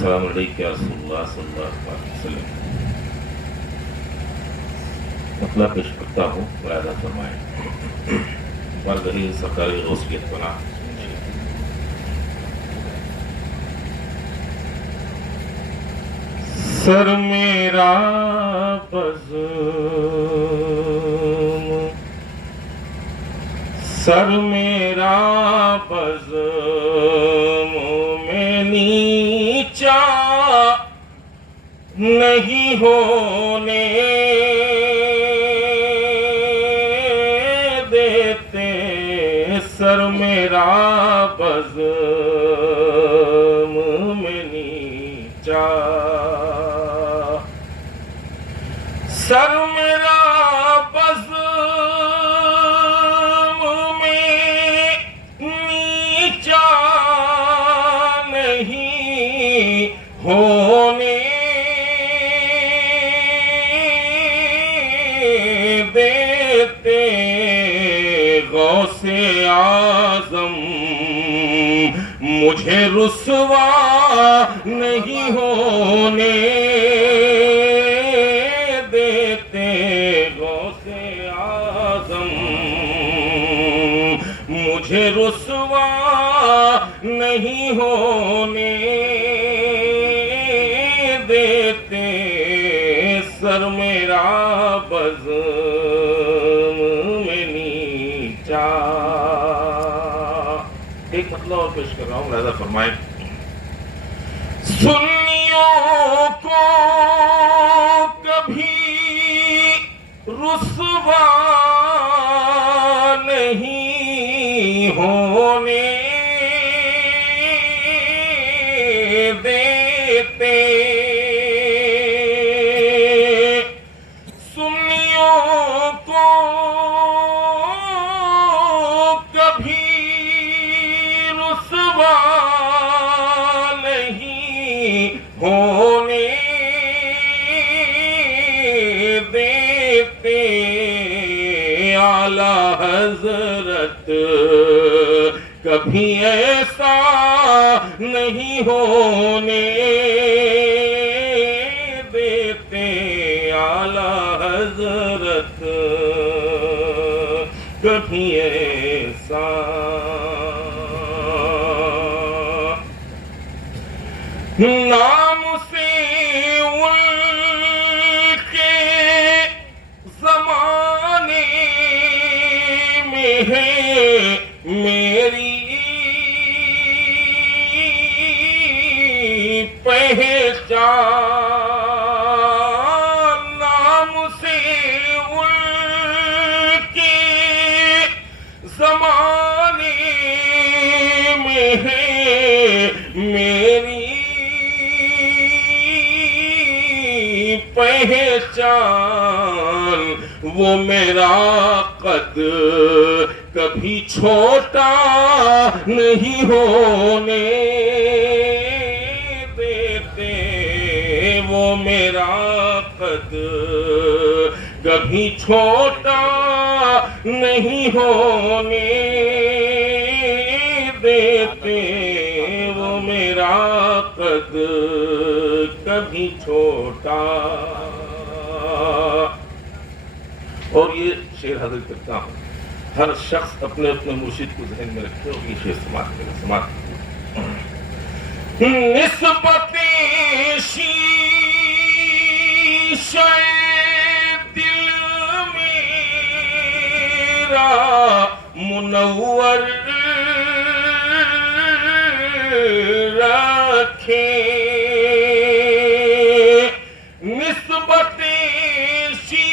السلام علیکم یا رسول اللہ صلی اللہ علیہ وسلم۔ مطلع پیش کرتا ہوں، ملاحظہ فرمائیں۔ برگہی سرکاری غوثیت بنا سر میرا بزم، سر میرا بزم میں نیچا نہیں ہونے دیتے، سر میرا بزم میں نیچا، سر میرا بزم میں نیچا نہیں ہونے دیتے، غوث اعظم مجھے رسوا نہیں ہونے دیتے، غوث اعظم مجھے رسوا نہیں ہونے دیتے، سر میرا بزم میں نیچا۔ ایک مطلب اور پیش کر رہا ہوں، لہذا فرمائیں۔ سنیوں کو کبھی رسوا نہیں ہونے دیتے، سنیوں کو کبھی رسوا نہیں ہونے دیتے، اعلیٰ حضرت کبھی ایسا نہیں ہونے دیتے، اعلیٰ حضرت کبھی ایسا نام سے ان کے زمانے میں ہے میری پہچان، نام سے ان کے زمانے میں ہے میری پہچان، وہ میرا قد کبھی چھوٹا نہیں ہونے دیتے، وہ میرا قد کبھی چھوٹا نہیں ہونے دیتے، وہ میرا قد کبھی چھوٹا۔ اور یہ شعر حضرت کرتا ہوں، ہر شخص اپنے اپنے مرشد کو ذہن میں رکھے اور یہ شعر سماعت کرے۔ سماعت نسبت شیشہ دل میرا منور رکھے، نسبت شیشہ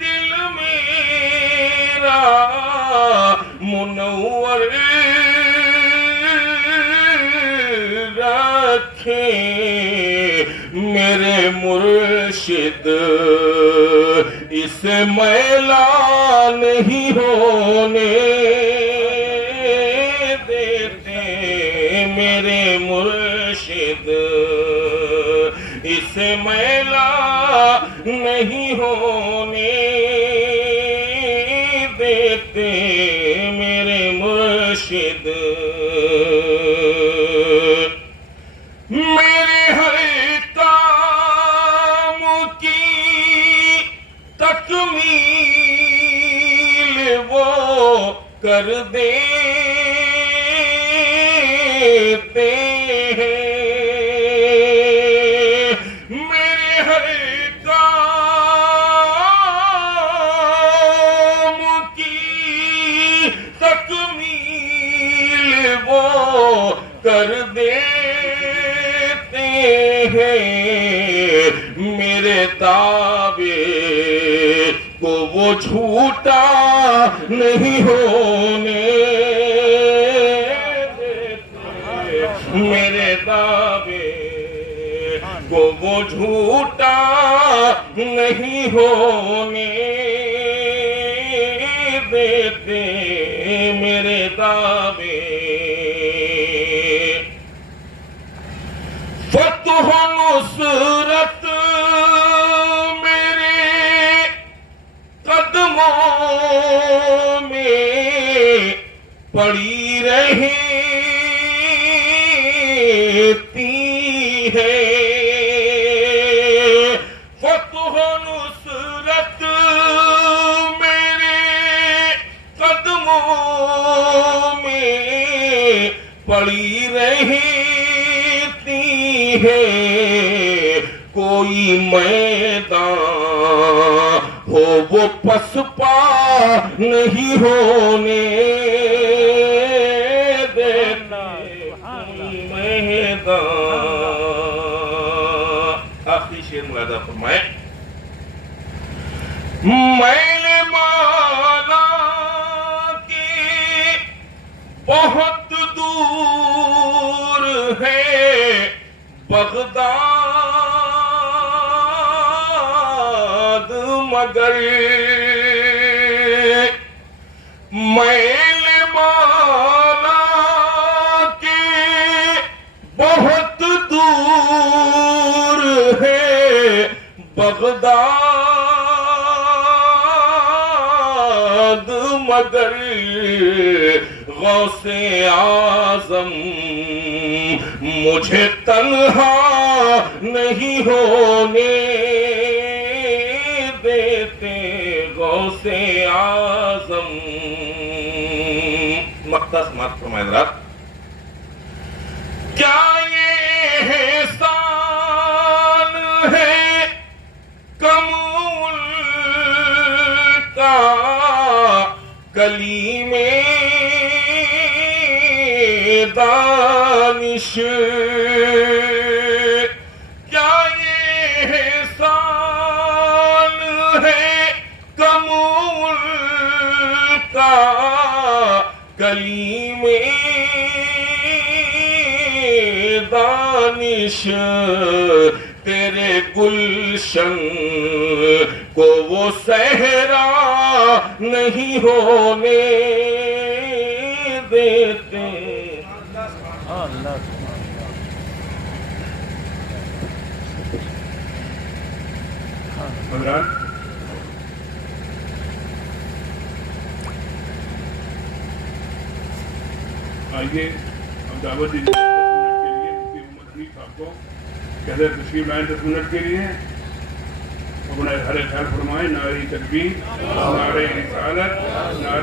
دل میرا منور رکھے، میرے مرشد اسے میلا نہیں ہونے دیتے، میرے مرشد اسے میلا نہیں ہونے دیتے، میرے مرشد مرشد میرے ہر کام کی تکمیل وہ کر دیتے ہیں میرے ہر کام کی تکمیل وہ کر دیتے ہیں میرے دعوے کو وہ جھوٹا نہیں ہونے دیتے میرے دعوے کو وہ جھوٹا نہیں ہونے دیتے میرے دعوے فتح و نصرت میرے قدموں میں پڑی رہتی ہے فتح و نصرت میرے قدموں میں پڑی رہتی ہے کوئی میدان ہو وہ پسپا نہیں ہونے دینا کوئی میدان آخری شعر ملاحظہ فرمائیں میل مالا کے بہت دور ہے بغداد مگر میل مالا کے بہت دور ہے بغداد مگر غوث اعظم مجھے تنہا نہیں ہونے دیتے غوث اعظم مقطع سماعت فرمائے حضرات کیا یہ احسان ہے کمول کا کلیم دانش کیا یہ احسان ہے کمول کا کلیم دانش تیرے گلشن کو وہ صحرا نہیں ہونے دیتے حضرات آئیے ہم دعوت دیجیے 10 منٹ کے لیے مفتی محمد حنیف صاحب کو کہتے ہیں تشریف لائیں 10 منٹ کے لیے اپنا اظہار خیال فرمائیں نعرہ تکبیر نعرہ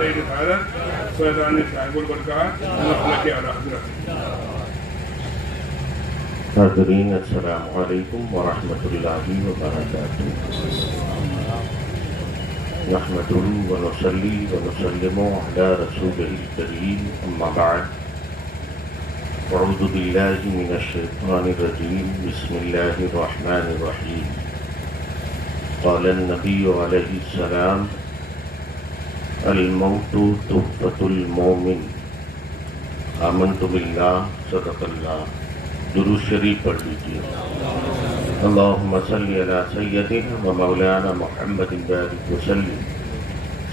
رسالت فیضان صاحب البرکات مطلق اعلی حضرت حاضرین السلام علیکم ورحمۃ اللہ وبرکاتہ نحمده ونصلي ونسلم على رسوله الكريم اما بعد اعوذ باللہ من الشیطان الرجیم بسم اللہ الرحمن الرحیم قال النبی علیہ السلام الموت تحفۃ المومن آمنت باللہ صدق اللہ درود شریف پڑھ لیجیے اللہم صلی علی سیدنا و مولانا محمد بارک وسلم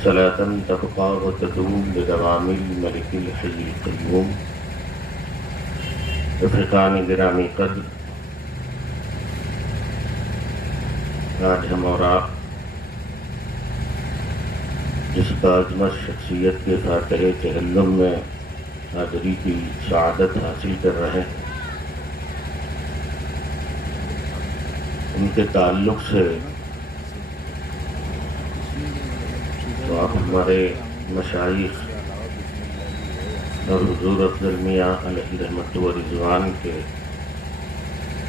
صلاة تبقى وتدوم بدوام الملک الحی القیوم رفقان گرامی قدر آج ہم اور آپ جس باعظمت شخصیت کے فاتح تکلم میں حاضری کی سعادت حاصل کر رہے ہیں، ان کے تعلق سے تو آپ ہمارے مشائخ اور حضور افضل میاں علیہ رحمت و رضوان کے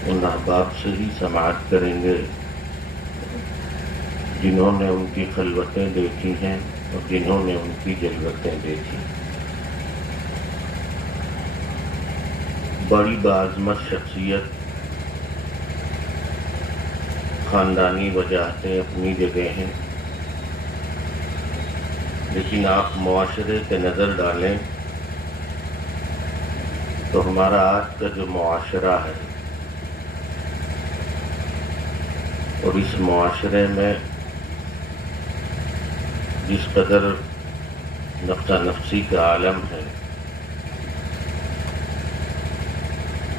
ان احباب سے ہی سماعت کریں گے جنہوں نے ان کی خلوتیں دیکھی ہیں اور جنہوں نے ان کی جلوتیں دیکھی۔ بڑی بعظمت شخصیت، خاندانی وجاہتیں اپنی جگہ ہیں، لیکن آپ معاشرے پہ نظر ڈالیں تو ہمارا آج کا جو معاشرہ ہے اور اس معاشرے میں جس قدر نفسہ نفسی کا عالم ہے،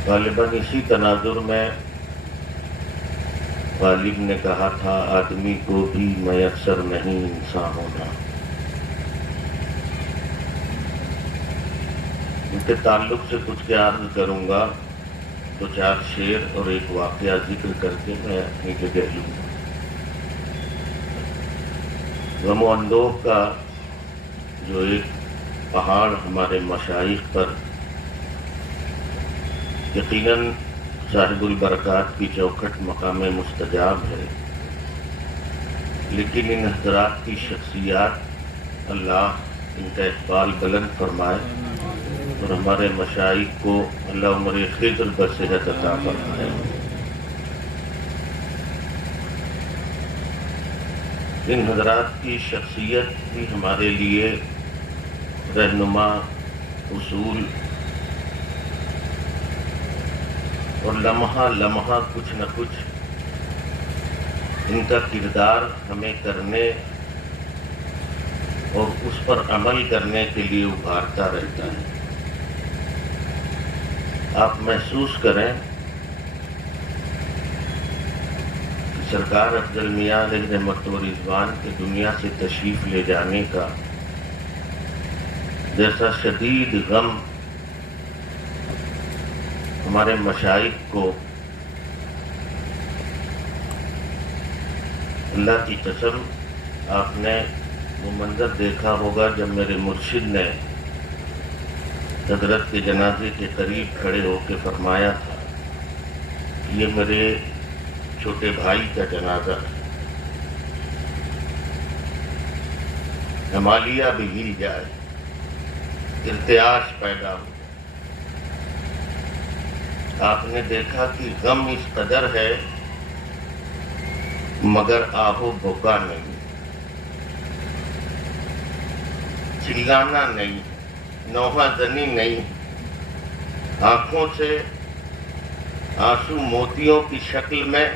غالباً اسی تناظر میں غالب نے کہا تھا آدمی کو بھی میسر نہیں انسان ہونا۔ ان کے تعلق سے کچھ کیا عرض کروں گا، دو چار شعر اور ایک واقعہ ذکر کر کے میں اپنی جگہ لوں گا۔ غم و اندوہ کا جو ایک پہاڑ ہمارے مشائخ پر یقیناً صاحب البرکات کی چوکھٹ مقام مستجاب ہے، لیکن ان حضرات کی شخصیات اللہ ان کا اقبال بلند فرمائے اور ہمارے مشائخ کو اللہ عمر خضر بصحت عطا فرمائے۔ ان حضرات کی شخصیت بھی ہمارے لیے رہنما، اصول اور لمحہ لمحہ کچھ نہ کچھ ان کا کردار ہمیں کرنے اور اس پر عمل کرنے کے لیے ابھارتا رہتا ہے۔ آپ محسوس کریں کہ سرکار افضل میاں علیہ رحمت و رضوان کے دنیا سے تشریف لے جانے کا جیسا شدید غم ہمارے مشائخ کو اللہ کی قسم آپ نے وہ منظر دیکھا ہوگا جب میرے مرشد نے حضرت کے جنازے کے قریب کھڑے ہو کے فرمایا تھا کہ یہ میرے چھوٹے بھائی کا جنازہ ہے، ہمالیہ بھی ہل جائے، ارتعاش پیدا ہو۔ آپ نے دیکھا کہ غم اس قدر ہے مگر آہو بھوکا نہیں، چلانا نہیں، نوحہ زنی نہیں، آنکھوں سے آنسو موتیوں کی شکل میں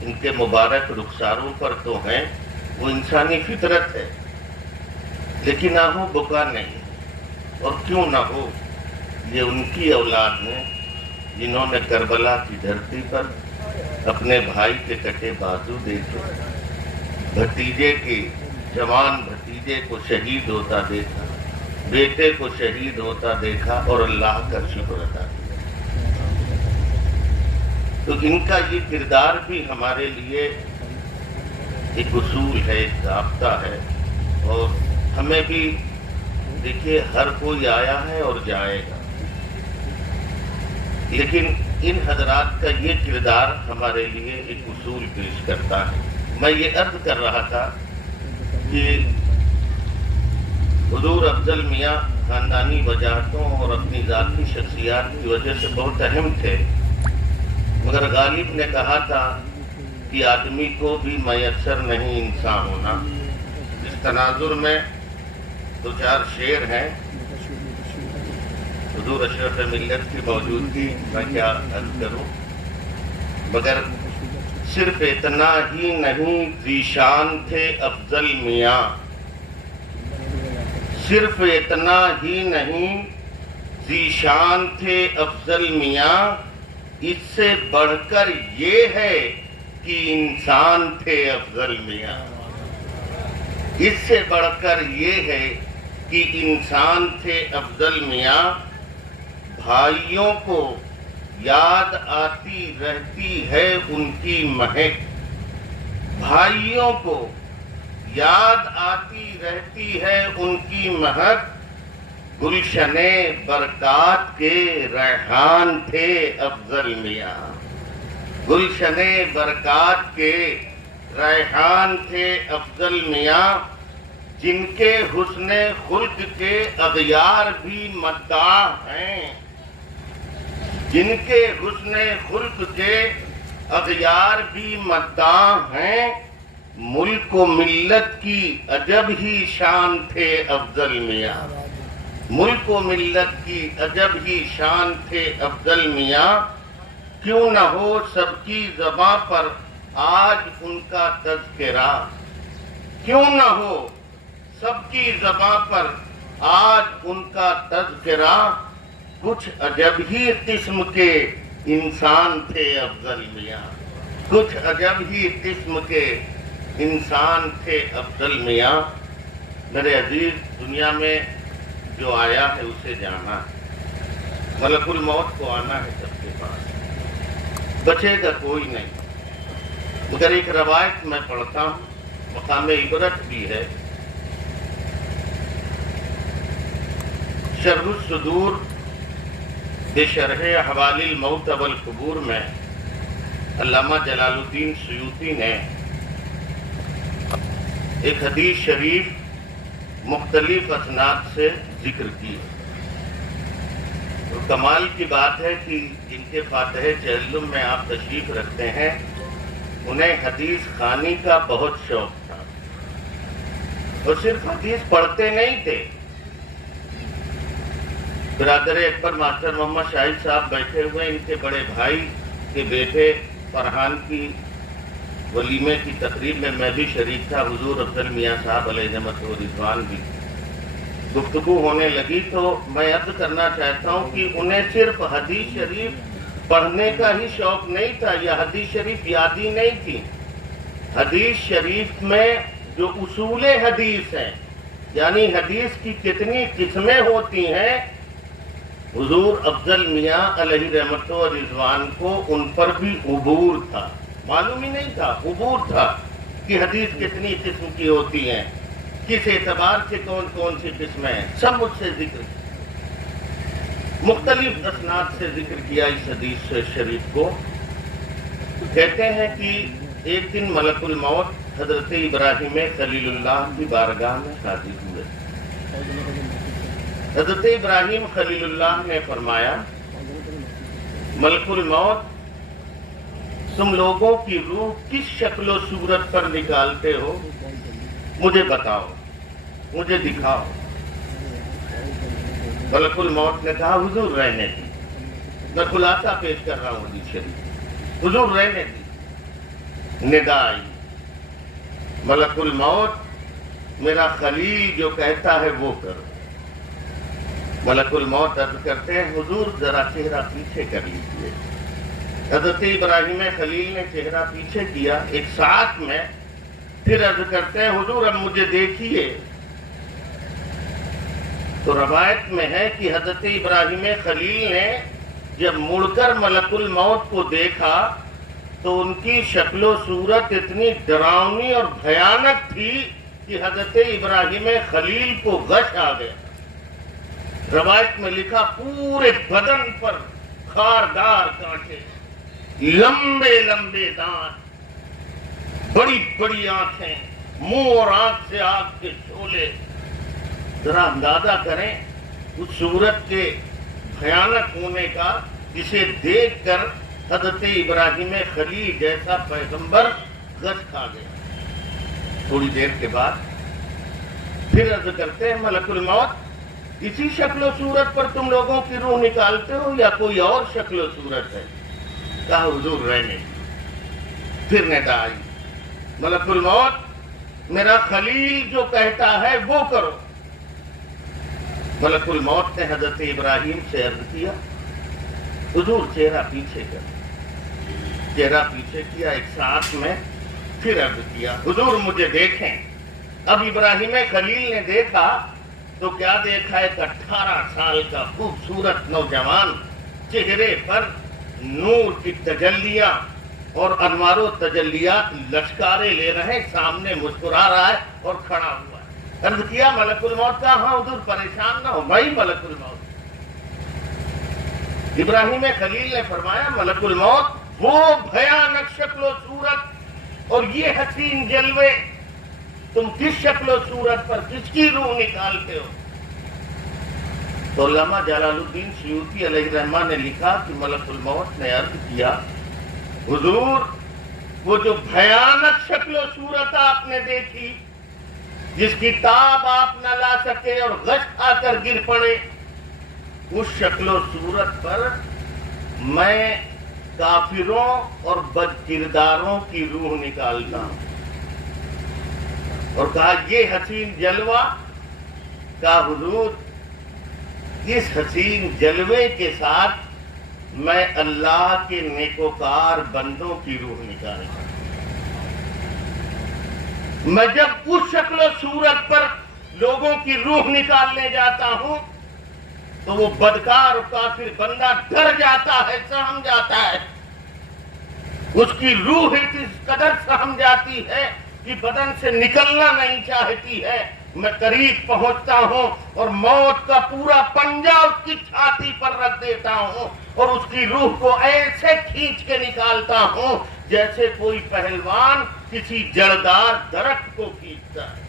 ان کے مبارک رخساروں پر تو ہیں، وہ انسانی فطرت ہے، لیکن آہو بھوکا نہیں۔ اور کیوں نہ ہو، یہ ان کی اولاد ہیں جنہوں نے کربلا کی دھرتی پر اپنے بھائی کے کٹے بازو دیکھے، بھتیجے کے جوان بھتیجے کو شہید ہوتا دیکھا، بیٹے کو شہید ہوتا دیکھا اور اللہ کا شکر ادا کیا۔ تو ان کا یہ کردار بھی ہمارے لیے ایک اصول ہے، ایک ضابطہ ہے، اور ہمیں بھی دیکھیے ہر کوئی آیا ہے اور جائے گا، لیکن ان حضرات کا یہ کردار ہمارے لیے ایک اصول پیش کرتا ہے۔ میں یہ عرض کر رہا تھا کہ حضور افضل میاں خاندانی وجاہتوں اور اپنی ذاتی شخصیات کی وجہ سے بہت اہم تھے، مگر غالب نے کہا تھا کہ آدمی کو بھی میسر نہیں انسان ہونا۔ اس تناظر میں دو چار شعر ہیں، حضور اشرف ملت کی موجودگی میں کیا عرض کروں، مگر صرف اتنا ہی نہیں ذیشان تھے افضل میاں، صرف اتنا ہی نہیں ذیشان تھے افضل میاں، اس سے بڑھ کر یہ ہے کہ انسان تھے افضل میاں، اس سے بڑھ کر یہ ہے کہ انسان تھے افضل میاں، بھائیوں کو یاد آتی رہتی ہے ان کی مہک، بھائیوں کو یاد آتی رہتی ہے ان کی مہک، گلشن برکات کے ریحان تھے افضل میاں، گلشن برکات کے ریحان تھے افضل میاں، جن کے حسن خلق کے اغیار بھی مداح ہیں، جن کے حسن خلق کے اغیار بھی مداح ہیں، ملک و ملت کی عجب ہی شان تھے افضل میاں، ملک و ملت کی عجب ہی شان تھے افضل میاں، کیوں نہ ہو سب کی زباں پر آج ان کا تذکرہ، کیوں نہ ہو سب کی زباں پر آج ان کا تذکرہ، کچھ عجب ہی قسم کے انسان تھے افضل میاں، کچھ عجب ہی قسم کے انسان تھے افضل میاں۔ میرے عزیز، دنیا میں جو آیا ہے اسے جانا ہے، ملک الموت کو آنا ہے سب کے پاس، بچے گا کوئی نہیں۔ مگر ایک روایت میں پڑھتا ہوں، مقام عبرت بھی ہے۔ شرح الصدور بشرح احوال الموت والقبور میں علامہ جلال الدین سیوطی نے ایک حدیث شریف مختلف اسناد سے ذکر کی، اور کمال کی بات ہے کہ جن کے فاتح چہلم میں آپ تشریف رکھتے ہیں انہیں حدیث خوانی کا بہت شوق تھا، اور صرف حدیث پڑھتے نہیں تھے۔ برادر اکبر ماسٹر محمد شاہد صاحب بیٹھے ہوئے، ان کے بڑے بھائی کے بیٹے فرحان کی ولیمے کی تقریب میں میں بھی شریک تھا، حضور افضل میاں صاحب علیہ رحمت و رضوان بھی۔ گفتگو ہونے لگی تو میں عرض کرنا چاہتا ہوں کہ انہیں صرف حدیث شریف پڑھنے کا ہی شوق نہیں تھا، یا حدیث شریف یادی نہیں تھی۔ حدیث شریف میں جو اصول حدیث ہیں، یعنی حدیث کی کتنی قسمیں ہوتی ہیں، حضور افضل میاں علیہ رحمت و رضوان کو ان پر بھی عبور تھا، معلوم ہی نہیں تھا، عبور تھا کہ حدیث کتنی قسم کی ہوتی ہیں، کس اعتبار سے کون کون سی قسمیں ہیں، سب مجھ سے ذکر مختلف اسناد سے ذکر کیا اس حدیث شریف کو۔ کہتے ہیں کہ ایک دن ملک الموت حضرت ابراہیم خلیل اللہ کی بارگاہ میں حاضر ہوئے۔ حضرت ابراہیم خلیل اللہ نے فرمایا، ملک الموت، تم لوگوں کی روح کس شکل و صورت پر نکالتے ہو، مجھے بتاؤ، مجھے دکھاؤ۔ ملک الموت نے کہا، حضور رہنے دی، میں خلاصہ پیش کر رہا ہوں حدیث شریف، حضور رہنے دی۔ ندا آئی، ملک الموت، میرا خلیل جو کہتا ہے وہ کرو۔ ملک الموت عرض کرتے ہیں، حضور ذرا چہرہ پیچھے کر لیجیے۔ حضرت ابراہیم خلیل نے چہرہ پیچھے کیا، ایک ساتھ میں پھر عرض کرتے ہیں، حضور اب مجھے دیکھیے۔ تو روایت میں ہے کہ حضرت ابراہیم خلیل نے جب مڑ کر ملک الموت کو دیکھا تو ان کی شکل و صورت اتنی ڈراؤنی اور بھیانک تھی کہ حضرت ابراہیم خلیل کو غش آ گیا۔ روایت میں لکھا، پورے بدن پر خاردار کانٹے، لمبے لمبے دانت، بڑی بڑی آنکھیں، منہ اور آنکھ سے آگ کے شعلے۔ ذرا اندازہ کریں اس صورت کے بھیانک ہونے کا، جسے دیکھ کر حضرت ابراہیم خلیل جیسا پیغمبر غش کھا گیا۔ تھوڑی دیر کے بعد پھر عرض کرتے ہیں، ملک الموت، اسی شکل و صورت پر تم لوگوں کی روح نکالتے ہو یا کوئی اور شکل و صورت ہے؟ کہا، حضور رہنے۔ پھر ندا آئی، ملک الموت، میرا خلیل جو کہتا ہے وہ کرو۔ ملک الموت نے حضرت ابراہیم سے عرض کیا، حضور چہرہ پیچھے کر۔ چہرہ پیچھے کیا، ایک ساتھ میں پھر عرض کیا، حضور مجھے دیکھیں۔ اب ابراہیم خلیل نے دیکھا تو کیا دیکھا؟ ایک 18 سال کا خوبصورت نوجوان، چہرے پر نور کی تجلیاں اور انوار و تجلیات لشکارے لے رہے، سامنے مسکرا رہا ہے اور کھڑا ہوا ہے۔ عرض کیا ملک الموت کا؟ ہاں حضور پریشان نہ ہو، بھائی ملک الموت۔ ابراہیم خلیل نے فرمایا ملک الموت وہ بھیانک شکل و صورت اور یہ حسین جلوے، تم کس شکل و صورت پر کس کی روح نکالتے ہو؟ تو علامہ جلال الدین سیوطی علیہ الرحمہ نے لکھا کہ ملک الموت نے عرض کیا حضور وہ جو بھیانک شکل و صورت آپ نے دیکھی، جس کی تاب آپ نہ لا سکے اور غش آ کر گر پڑے، اس شکل و صورت پر میں کافروں اور بد کرداروں کی روح نکالتا ہوں۔ اور کہا یہ حسین جلوہ، کہا حضور اس حسین جلوے کے ساتھ میں اللہ کے نیکوکار بندوں کی روح نکالتا ہوں۔ میں جب اس شکل و صورت پر لوگوں کی روح نکالنے جاتا ہوں تو وہ بدکار اور کافر بندہ ڈر جاتا ہے، سہم جاتا ہے، اس کی روح اس قدر سہم جاتی ہے کہ بدن سے نکلنا نہیں چاہتی ہے۔ میں قریب پہنچتا ہوں اور موت کا پورا پنجہ اس کی چھاتی پر رکھ دیتا ہوں اور اس کی روح کو ایسے کھینچ کے نکالتا ہوں جیسے کوئی پہلوان کسی جڑدار درخت کو کھینچتا ہے۔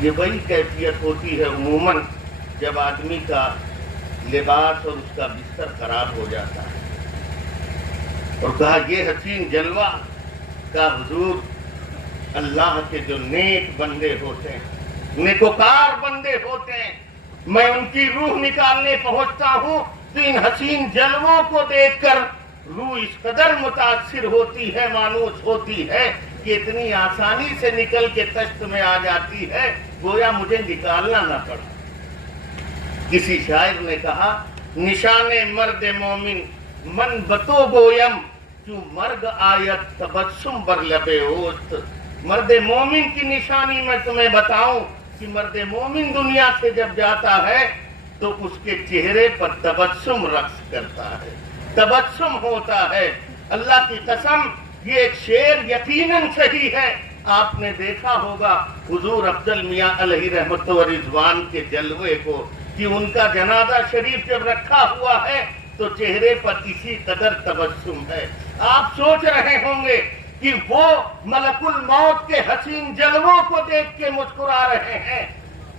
یہ وہی کیفیت ہوتی ہے عموماً جب آدمی کا لباس اور اس کا بستر خراب ہو جاتا ہے۔ اور کہا یہ حسین جلوہ، کہا حضور اللہ کے جو نیک بندے ہوتے ہیں، نیکوکار بندے ہوتے ہیں، میں ان کی روح نکالنے پہنچتا ہوں تو ان حسین جلووں کو دیکھ کر روح اس قدر متاثر ہوتی ہے، مانوس ہوتی ہے کہ اتنی آسانی سے نکل کے تشت میں آ جاتی ہے گویا مجھے نکالنا نہ پڑا۔ کسی شاعر نے کہا نشان مرد مومن من بتو گویم کیوں مرگ آیت تبسم بر لبے اوست۔ مرد مومن کی نشانی میں تمہیں بتاؤں کہ مرد مومن دنیا سے جب جاتا ہے تو اس کے چہرے پر تبسم رقص کرتا ہے، تبسم ہوتا ہے۔ اللہ کی قسم یہ ایک شعر یقیناً صحیح ہے۔ آپ نے دیکھا ہوگا حضور افضل میاں علیہ رحمت و رضوان کے جلوے کو کہ ان کا جنازہ شریف جب رکھا ہوا ہے تو چہرے پر اسی قدر تبسم ہے۔ آپ سوچ رہے ہوں گے کہ وہ ملک الموت کے حسین جلووں کو دیکھ کے مسکرا رہے ہیں،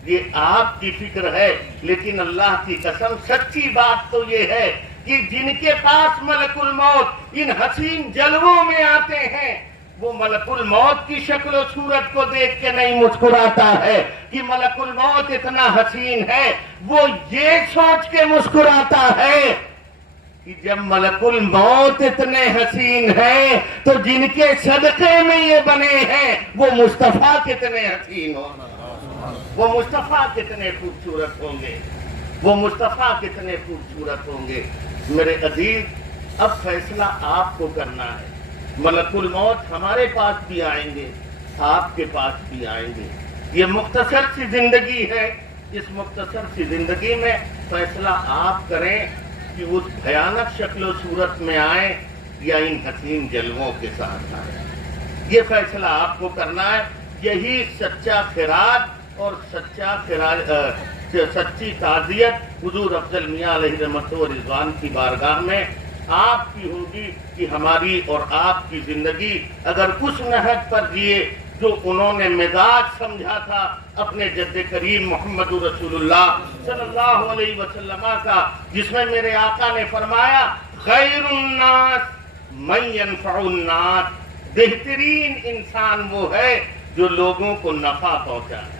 یہ آپ کی فکر ہے، لیکن اللہ کی قسم سچی بات تو یہ ہے کہ جن کے پاس ملک الموت ان حسین جلووں میں آتے ہیں وہ ملک الموت کی شکل و صورت کو دیکھ کے نہیں مسکراتا ہے کہ ملک الموت اتنا حسین ہے، وہ یہ سوچ کے مسکراتا ہے کہ جب ملک الموت اتنے حسین ہیں تو جن کے صدقے میں یہ بنے ہیں وہ مصطفیٰ کتنے حسین ہوں گے، وہ مصطفیٰ کتنے خوبصورت ہوں گے، وہ مصطفیٰ کتنے خوبصورت ہوں گے۔ میرے عزیز اب فیصلہ آپ کو کرنا ہے۔ ملک الموت ہمارے پاس بھی آئیں گے، آپ کے پاس بھی آئیں گے۔ یہ مختصر سی زندگی ہے، اس مختصر سی زندگی میں فیصلہ آپ کریں کہ اس بھیانک شکل و صورت میں آئیں یا ان حسین جلووں کے ساتھ آئیں۔ یہ فیصلہ آپ کو کرنا ہے۔ یہی سچا خراج اور سچی تعزیت حضور افضل میاں علیہ رحمت و رضوان کی بارگاہ میں آپ کی ہوگی کہ ہماری اور آپ کی زندگی اگر اس نہج پر جیے جو انہوں نے مزاج سمجھا تھا اپنے جد کریم محمد رسول اللہ صلی اللہ علیہ وسلم کا، جس میں میرے آقا نے فرمایا خیر الناس من ينفع الناس، بہترین انسان وہ ہے جو لوگوں کو نفع پہنچائے۔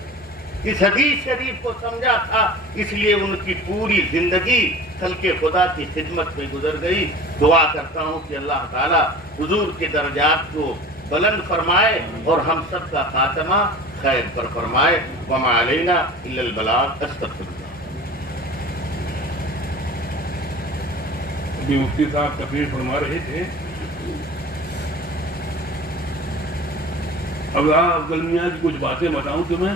اس حدیث شریف کو سمجھا تھا، اس لیے ان کی پوری زندگی خلق خدا کی خدمت میں گزر گئی۔ دعا کرتا ہوں کہ اللہ تعالی حضور کے درجات کو بلند فرمائے اور ہم سب کا خاتمہ خیر پر فرمائے۔ وما علینا الا البلاغ۔ استغفر اللہ۔ ابھی مفتی صاحب تقریر فرما رہے تھے، اب افضل میاں کی کچھ باتیں بتاؤں تمہیں۔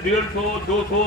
150, 200,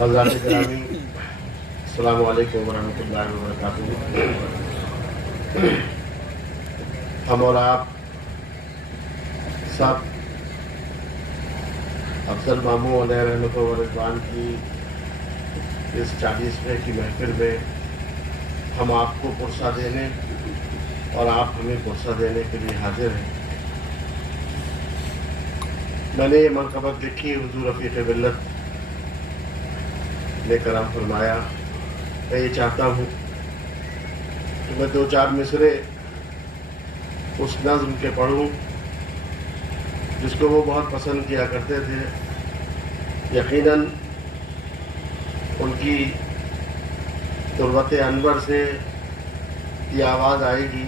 حضرات گرامی، السلام علیکم ورحمۃ اللہ وبرکاتہ۔ ہم اور آپ سب افضل ماموں علیہ رحمت و رضوان کی اس 40ویں کی محفل میں ہم آپ کو پرسہ دینے اور آپ ہمیں پرسہ دینے کے لیے حاضر ہیں۔ میں نے یہ منقبت لکھی، حضور رفیق ملت نے کرم فرمایا۔ میں یہ چاہتا ہوں کہ میں 2-4 مصرے اس نظم کے پڑھوں جس کو وہ بہت پسند کیا کرتے تھے۔ یقیناً ان کی تربت انور سے یہ آواز آئے گی۔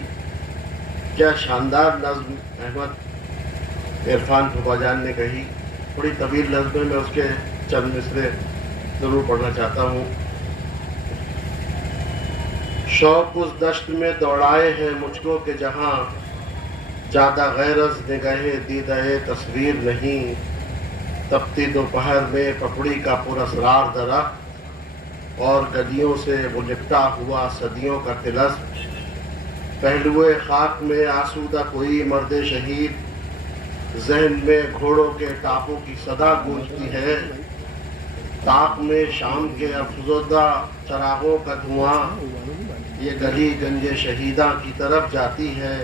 کیا شاندار نظم احمد عرفان پھوپا جان نے کہی۔ بڑی طویل نظم ہے، میں اس کے چند مصرے ضرور پڑھنا چاہتا ہوں۔ شوق اس دشت میں دوڑائے ہیں مجھ کو کہ جہاں زیادہ غیرز نگاہ دیدہ تصویر نہیں۔ تپتی دوپہر میں پپڑی کا پراسرار درخت اور گلیوں سے وہ لپٹا ہوا صدیوں کا طلسم۔ پہلوئے خاک میں آسودہ کوئی مرد شہید، ذہن میں گھوڑوں کے ٹاپوں کی صدا گونجتی ہے۔ طاق میں شام کے افزودہ چراغوں کا دھواں یہ گلی گنج شہیداں کی طرف جاتی ہے۔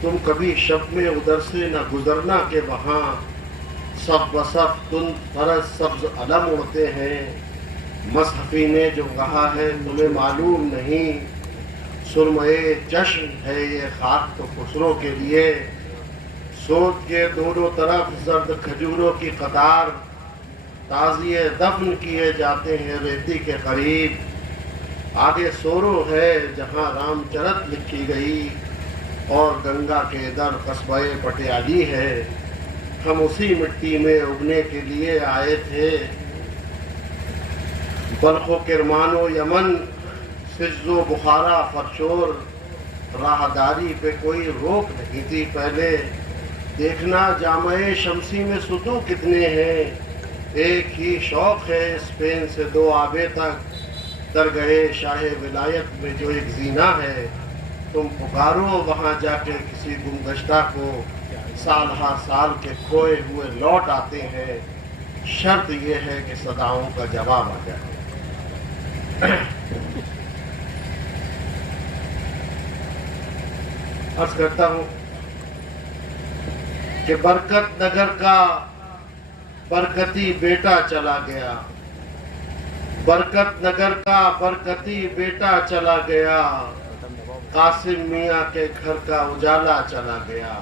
تم کبھی شب میں ادھر سے نہ گزرنا کہ وہاں صف بصف تند فرس سبز علم اڑتے ہیں۔ مصحفی نے جو کہا ہے تمہیں معلوم نہیں، سرمئے جشن ہے یہ خاک تو خسرو کے لیے۔ سود کے دونوں طرف زرد کھجوروں کی قطار، تعزیے دفن کیے جاتے ہیں ریتی کے قریب۔ آگے سورو ہے جہاں رام چرت لکھی گئی اور گنگا کے در قصبہ پٹیالی ہے۔ ہم اسی مٹی میں اگنے کے لیے آئے تھے۔ بلخ و کرمان و یمن، سجز و بخارا فرشور، راہداری پہ کوئی روک نہیں تھی پہلے۔ دیکھنا جامع شمسی میں ستو کتنے ہیں، ایک ہی شوق ہے اسپین سے 2 آبے تک۔ درگاہ شاہ ولایت میں جو ایک زینہ ہے، تم پکارو وہاں جا کے کسی گمگشتہ کو۔ سال ہر سال کے کھوئے ہوئے لوٹ آتے ہیں، شرط یہ ہے کہ صداؤں کا جواب آ جائے۔ عرض کرتا ہوں کہ برکت نگر کا برکتی بیٹا چلا گیا، برکت نگر کا برکتی بیٹا چلا گیا، قاسم میاں کے گھر کا اجالا چلا گیا۔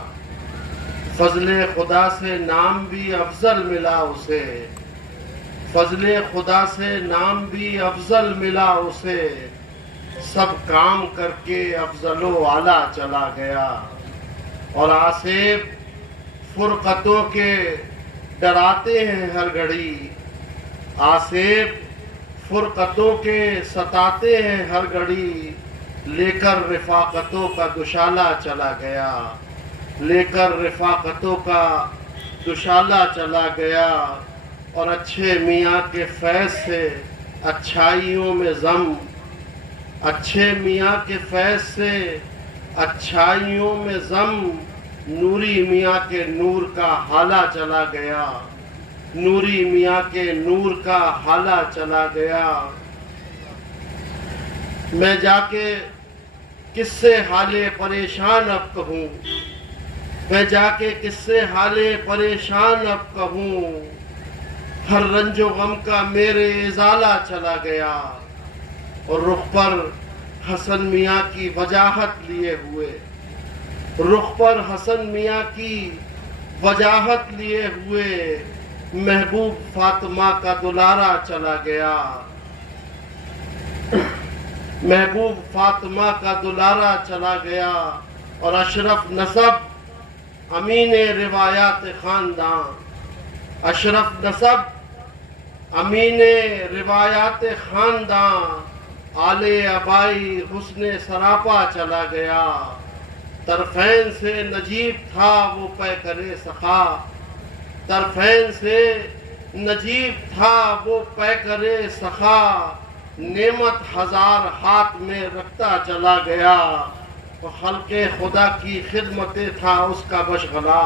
فضل خدا سے نام بھی افضل ملا اسے، فضل خدا سے نام بھی افضل ملا اسے، سب کام کر کے افضل و اعلیٰ چلا گیا۔ اور آصف فرقتوں کے ڈراتے ہیں ہر گھڑی، آصف فرقتوں کے ستاتے ہیں ہر گھڑی، لے کر رفاقتوں کا دشالہ چلا گیا، لے کر رفاقتوں کا دشالہ چلا گیا۔ اور اچھے میاں کے فیض سے اچھائیوں میں ضم، اچھے میاں کے فیض سے اچھائیوں میں ضم، نوری میاں کے نور کا حالہ چلا گیا، نوری میاں کے نور کا حالہ چلا گیا۔ میں جا کے کس سے حال پریشان اب کہوں، میں جا کے کس سے حال پریشان اب کہوں، ہر رنج و غم کا میرے ازالہ چلا گیا۔ اور رخ پر حسن میاں کی وجاہت لیے ہوئے، رخ پر حسن میاں کی وجاہت لیے ہوئے، محبوب فاطمہ کا دلارا چلا گیا، محبوب فاطمہ کا دلارا چلا گیا۔ اور اشرف نسب امین روایات خاندان، اشرف نسب امین روایات خاندان، آل ابائی حسن سراپا چلا گیا۔ طرفین سے نجیب تھا وہ پیکر سخا، طرفین سے نجیب تھا وہ پیکرے سخا، نعمت ہزار ہاتھ میں رکھتا چلا گیا، خلق خدا کی خدمتیں تھا اس کا مشغلہ،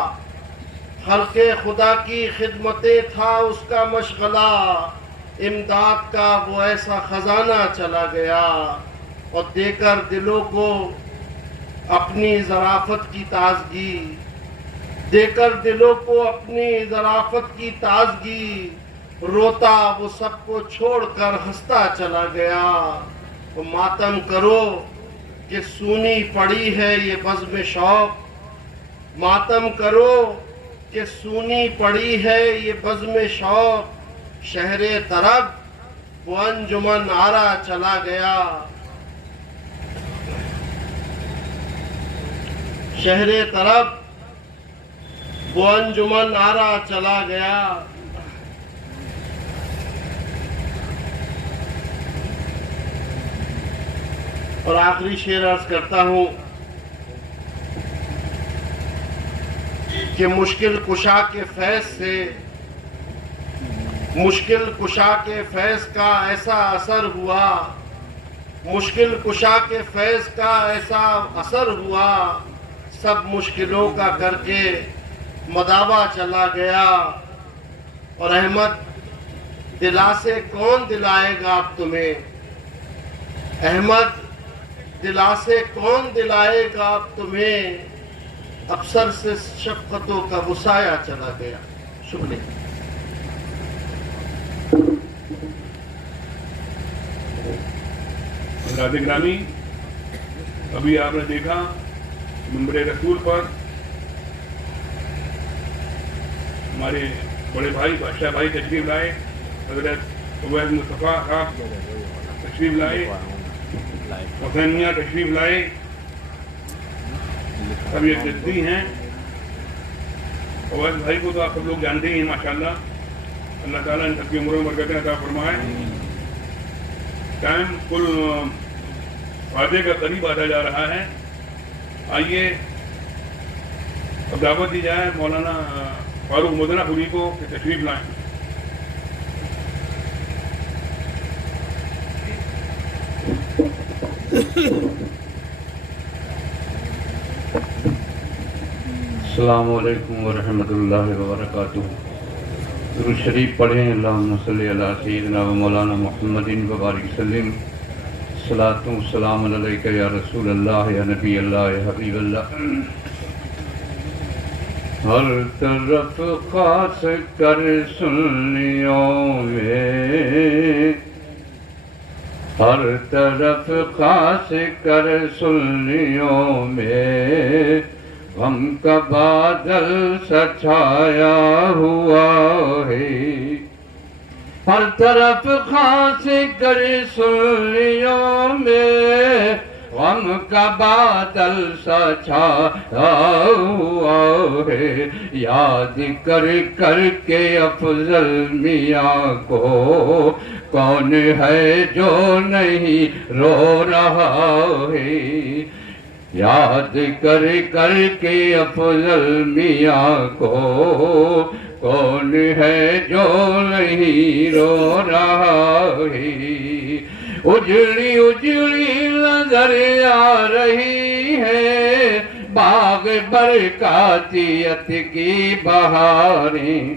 خلق خدا کی خدمتیں تھا اس کا مشغلہ، امداد کا وہ ایسا خزانہ چلا گیا، اور دے کر دلوں کو اپنی ظرافت کی تازگی، دے کر دلوں کو اپنی ظرافت کی تازگی، روتا وہ سب کو چھوڑ کر ہنستا چلا گیا، تو ماتم کرو کہ سونی پڑی ہے یہ بزم شوق، ماتم کرو کہ سونی پڑی ہے یہ بزم شوق، شہر طرب وہ انجمن آرا چلا گیا، شہر طرب وہ انجمن آرا چلا گیا۔ اور آخری شعر عرض کرتا ہوں کہ مشکل کشا کے فیض سے، مشکل کشا کے فیض کا ایسا اثر ہوا، مشکل کشا کے فیض کا ایسا اثر ہوا، سب مشکلوں کا کر کے مداوا چلا گیا، اور احمد دلاسے کون دلائے گا اب تمہیں، احمد دلاسے کون دلائے گا اب تمہیں، اب سر سے شفقتوں کا وسایا چلا گیا۔ شکریہ۔ حضرات گرامی، ابھی آپ نے دیکھا منبر رسول پر ہمارے بڑے بھائی بادشاہ بھائی تشریف لائے، حضرت عبید مصطفیٰ صاحب تشریف لائے، حسین میاں تشریف لائے، سب یہ جدی ہیں۔ عبید بھائی کو تو آپ سب لوگ جانتے ہی ہیں ماشاءاللہ، اللہ تعالیٰ ان سب کی عمروں میں برکتیں عطا فرمائے۔ ٹائم کل وعدے کا قریب آتا جا رہا ہے، آئیے اب دعوت دی جائے مولانا فاروق مدنہ پوری کو کہ تشریف لائیں۔ السلام علیکم ورحمۃ اللہ وبرکاتہ۔ درود شریف پڑھیں، اللہم صلی علی سیدنا و مولانا محمد وبارک وسلم۔ صلاۃ و سلام علیک یا رسول اللہ، یا نبی اللہ، یا حبیب اللہ۔ ہر طرف خاص کر سنیوں میں، ہر طرف خاص کر سنیوں میں، غم کا بادل سا چھایا ہوا ہے، ہر طرف خاص کر سنیوں میں، غم کا بادل سا چھایا ہوا ہے، یاد کر کر کے افضل میاں کو، کون ہے جو نہیں رو رہا ہے، یاد کر کر کے افضل میاں کو، کون ہے جو نہیں رو رہا ہے، اجڑی اجڑی نظر آ رہی ہے باغ برکاتیت کی بہاریں،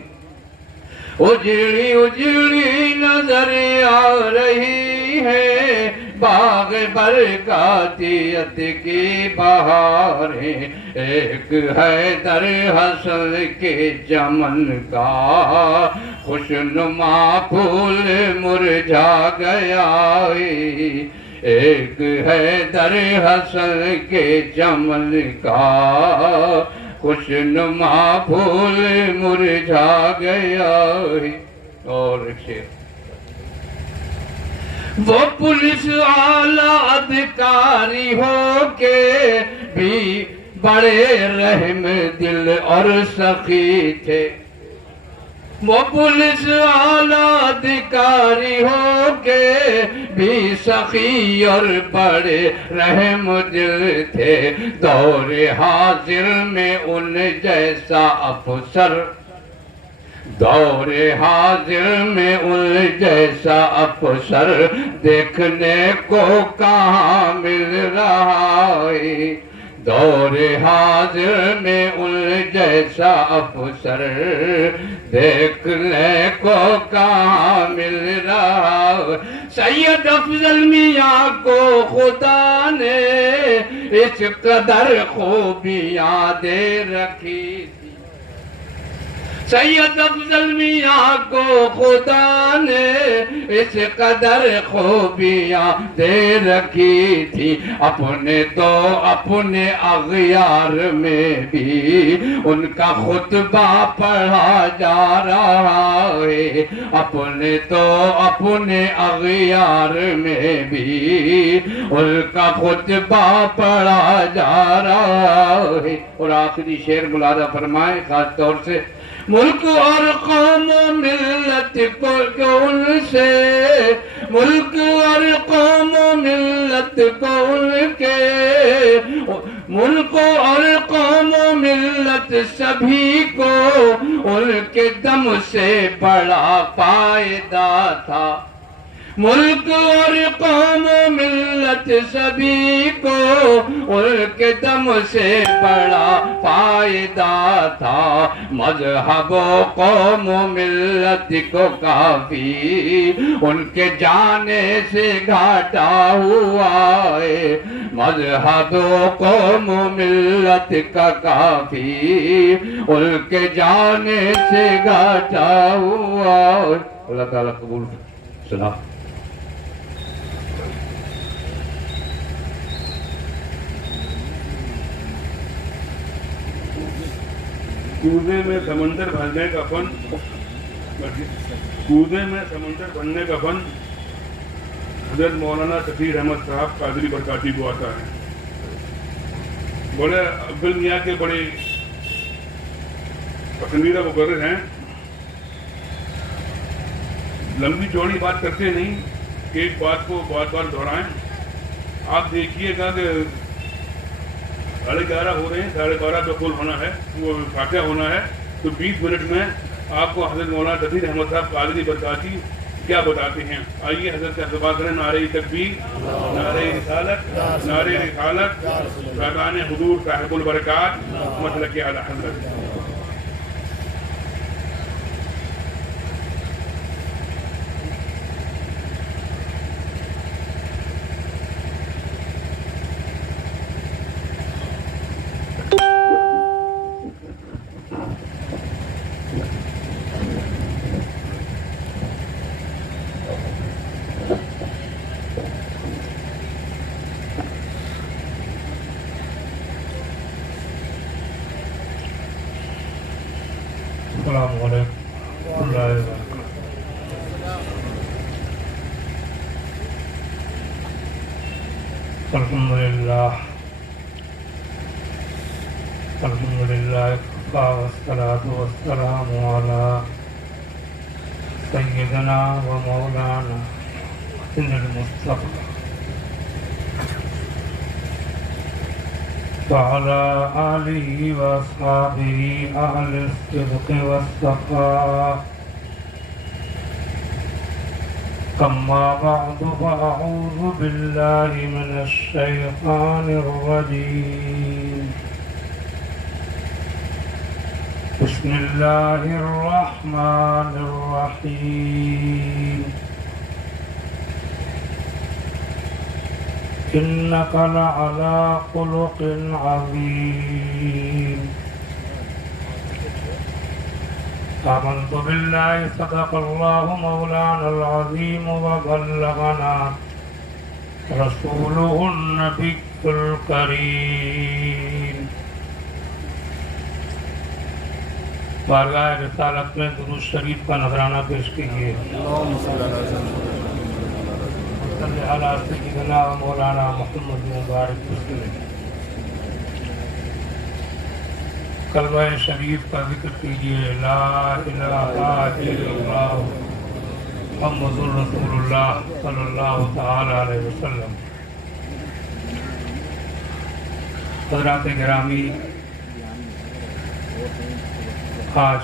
اجڑی اجڑی نظر آ رہی ہے باغ برکاتیت کی بہاریں، ایک ہے در حسن کے چمن کا خوشنما پھول مرجھا گیا، ایک ہے در حسن کے چمن کا خوشنما پھول مرجھا گیا۔ اور شعر، وہ پولیس اعلیٰ ادھکاری ہو کے بھی بڑے رحم دل اور سخی تھے، وہ پولیس اعلیٰ ادھکاری ہو کے بھی سخی اور بڑے رحم دل تھے، دور حاضر میں ان جیسا افسر دور حاضر میں ان جیسا افسر دیکھنے کو کہاں مل رہا ہے، دور حاضر میں ان جیسا افسر دیکھنے کو کہاں مل رہا ہے۔ سید افضل میاں کو خدا نے اس قدر خوبیاں دے رکھی تھی، سید افضل میاں کو خدا نے اس قدر خوبیاں دے رکھی تھی، اپنے تو اپنے اغیار میں بھی ان کا خطبہ پڑھا جا رہا ہے، اپنے تو اپنے اغیار میں بھی ان کا خطبہ پڑھا جا رہا ہے۔ اور آخری شعر ملاحظہ فرمائیں خاص طور سے، ملک اور قوم و ملت کو ان سے، ملک اور قوم و ملت کو ان کے، ملک اور قوم و ملت سبھی کو ان کے دم سے بڑا فائدہ تھا، ملک اور قوم و ملت سبھی کو ان کے دم سے بڑا فائدہ تھا، مذہب و قوم و ملت کو کافی ان کے جانے سے گھاٹا ہوا ہے، مذہب و قوم و ملت کا کافی ان کے جانے سے گھاٹا ہوا ہے۔ اللہ تعالیٰ قبول سلام۔ کودے میں سمندر بھرنے کا فن، کودے میں سمندر بھرنے کا فن حضرت مولانا تقی احمد صاحب قادری برکاتی کو آتا ہے۔ بڑے افضل میاں کے بڑے پسندیدہ مقرر ہیں، لمبی چوڑی بات کرتے نہیں کہ ایک بات کو بار بار دہرائیں۔ آپ دیکھیے گا کہ 11:30 ہو رہے ہیں، 12:30 پہ کل ہونا ہے، وہ فاتحہ ہونا ہے، تو 20 منٹ میں آپ کو حضرت مولانا تقی احمد صاحب قادری برکاتی کیا بتاتے ہیں۔ آئیے حضرت سے التفا کریں، نعرہ تکبیر، نعرہ رسالت، نعرہ رسالت، فیضان حضور صاحب البرکات، مسلک اعلی حضرت۔ السلام علیکم اللہ وبرکاتہ۔ الحمدللہ الحمدللہ والصلاة والسلام علی سیدنا و مولانا المصطفى وعلى آله وأصحابه أهل الصدق والصفاء، أما بعد فأعوذ بالله من الشيطان الرجيم، بسم الله الرحمن الرحيم، إنك لعلى خلق عظيم، آمنت بالله صدق الله مولانا العظيم وبلغنا رسوله النبي الكريم۔ بارگاہ رسالت میں درود شریف کا نذرانہ پیش کیجیے۔ صلی علی سیدنا و مولانا محمد مبارک وسلم۔ کلمہ شریف کا ذکر کیجیے، لا الہ الا اللہ محمد رسول اللہ صلی اللہ تعالی علیہ وسلم۔ حضرات گرامی، آج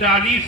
40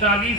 40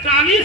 40